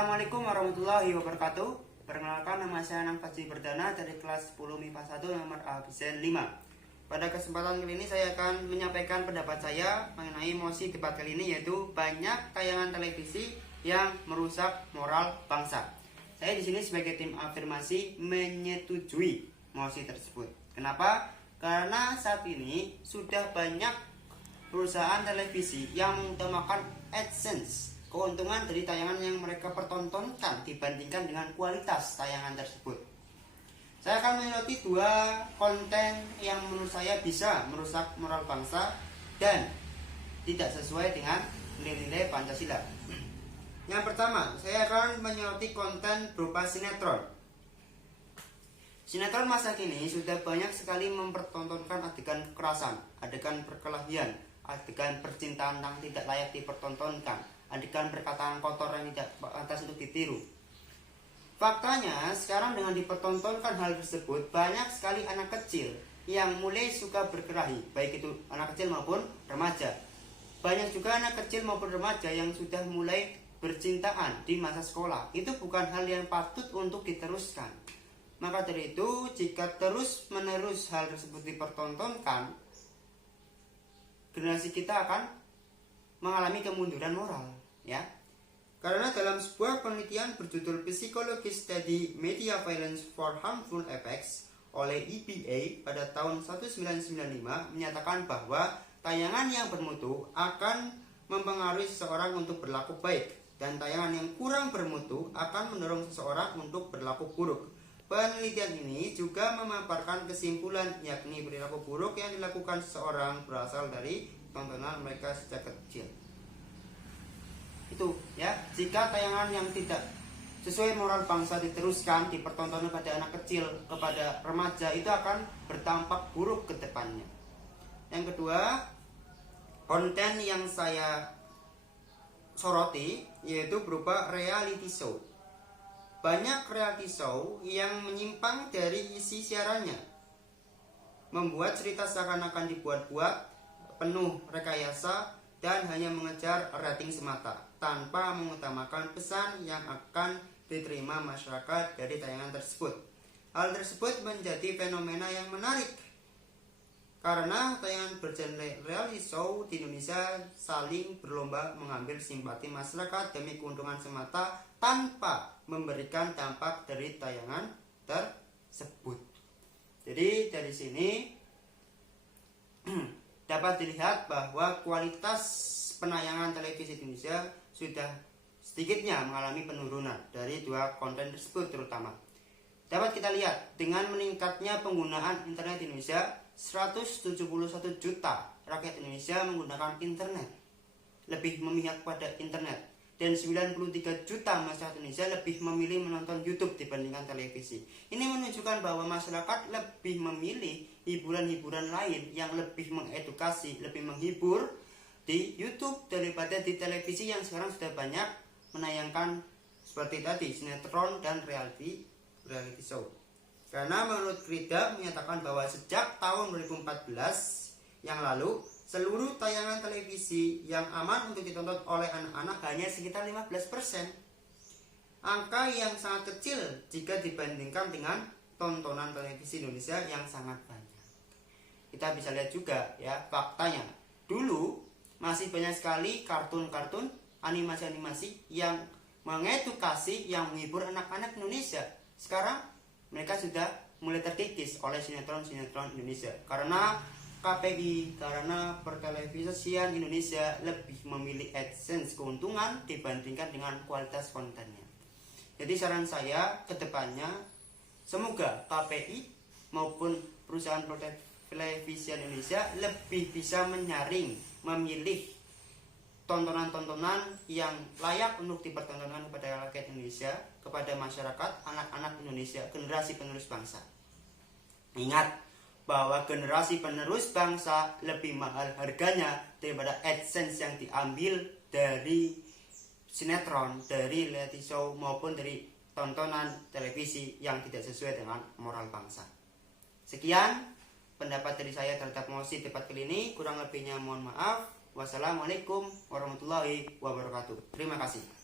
Assalamualaikum warahmatullahi wabarakatuh. Perkenalkan, nama saya Anang Fajri Perdana dari kelas 10 MIPA 1 nomor absen 5. Pada kesempatan kali ini saya akan menyampaikan pendapat saya mengenai mosi debat kali ini, yaitu banyak tayangan televisi yang merusak moral bangsa. Saya di sini sebagai tim afirmasi menyetujui mosi tersebut. Kenapa? Karena saat ini sudah banyak perusahaan televisi yang mengutamakan AdSense, keuntungan dari tayangan yang mereka pertontonkan dibandingkan dengan kualitas tayangan tersebut. Saya akan menyoroti dua konten yang menurut saya bisa merusak moral bangsa dan tidak sesuai dengan nilai-nilai Pancasila. Yang pertama, saya akan menyoroti konten berupa sinetron. Sinetron masa kini sudah banyak sekali mempertontonkan adegan kekerasan, adegan perkelahian, adegan percintaan yang tidak layak dipertontonkan, adegan perkataan kotor yang tidak pantas untuk ditiru. Faktanya, sekarang dengan dipertontonkan hal tersebut, banyak sekali anak kecil yang mulai suka berkelahi, baik itu anak kecil maupun remaja. Banyak juga anak kecil maupun remaja yang sudah mulai bercintaan di masa sekolah. Itu bukan hal yang patut untuk diteruskan. Maka dari itu, jika terus-menerus hal tersebut dipertontonkan, generasi kita akan mengalami kemunduran moral, ya. Karena dalam sebuah penelitian berjudul Psychology Study Media Violence for Harmful Effects oleh EPA pada tahun 1995 menyatakan bahwa tayangan yang bermutu akan mempengaruhi seseorang untuk berlaku baik, dan tayangan yang kurang bermutu akan mendorong seseorang untuk berlaku buruk. Penelitian ini juga memaparkan kesimpulan, yakni perilaku buruk yang dilakukan seseorang berasal dari tontonan mereka sejak kecil. Itu ya, jika tayangan yang tidak sesuai moral bangsa diteruskan, dipertontonkan pada anak kecil, kepada remaja, itu akan berdampak buruk ke depannya. Yang kedua, konten yang saya soroti yaitu berupa reality show. Banyak reality show yang menyimpang dari isi siarannya, membuat cerita seakan-akan dibuat-buat, penuh rekayasa, dan hanya mengejar rating semata, tanpa mengutamakan pesan yang akan diterima masyarakat dari tayangan tersebut. Hal tersebut menjadi fenomena yang menarik, karena tayangan bergenre reality show di Indonesia saling berlomba mengambil simpati masyarakat demi keuntungan semata tanpa memberikan dampak dari tayangan tersebut. Jadi dari sini dapat dilihat bahwa kualitas penayangan televisi Indonesia sudah sedikitnya mengalami penurunan dari dua konten tersebut terutama. Dapat kita lihat dengan meningkatnya penggunaan internet di Indonesia, 171 juta rakyat Indonesia menggunakan internet, lebih memihak pada internet, dan 93 juta masyarakat Indonesia lebih memilih menonton YouTube dibandingkan televisi. Ini menunjukkan bahwa masyarakat lebih memilih hiburan-hiburan lain yang lebih mengedukasi, lebih menghibur di YouTube daripada di televisi yang sekarang sudah banyak menayangkan seperti tadi sinetron dan reality show. Karena menurut Krida menyatakan bahwa sejak tahun 2014 yang lalu, seluruh tayangan televisi yang aman untuk ditonton oleh anak-anak hanya sekitar 15%. Angka yang sangat kecil jika dibandingkan dengan tontonan televisi Indonesia yang sangat banyak. Kita bisa lihat juga ya, faktanya dulu masih banyak sekali kartun-kartun, animasi-animasi yang mengedukasi, yang menghibur anak-anak Indonesia. Sekarang mereka sudah mulai terkikis oleh sinetron-sinetron Indonesia, karena KPI, karena pertelevisian Indonesia lebih memilih AdSense, keuntungan, dibandingkan dengan kualitas kontennya. Jadi saran saya ke depannya, semoga KPI maupun perusahaan pertelevisian Indonesia lebih bisa menyaring, memilih tontonan-tontonan yang layak untuk dipertontonkan kepada rakyat Indonesia, kepada masyarakat, anak-anak Indonesia, generasi penerus bangsa. Ingat bahwa generasi penerus bangsa lebih mahal harganya daripada AdSense yang diambil dari sinetron, dari reality show, maupun dari tontonan televisi yang tidak sesuai dengan moral bangsa. Sekian pendapat dari saya terhadap mosi debat kali ini. Kurang lebihnya mohon maaf. Wassalamualaikum warahmatullahi wabarakatuh. Terima kasih.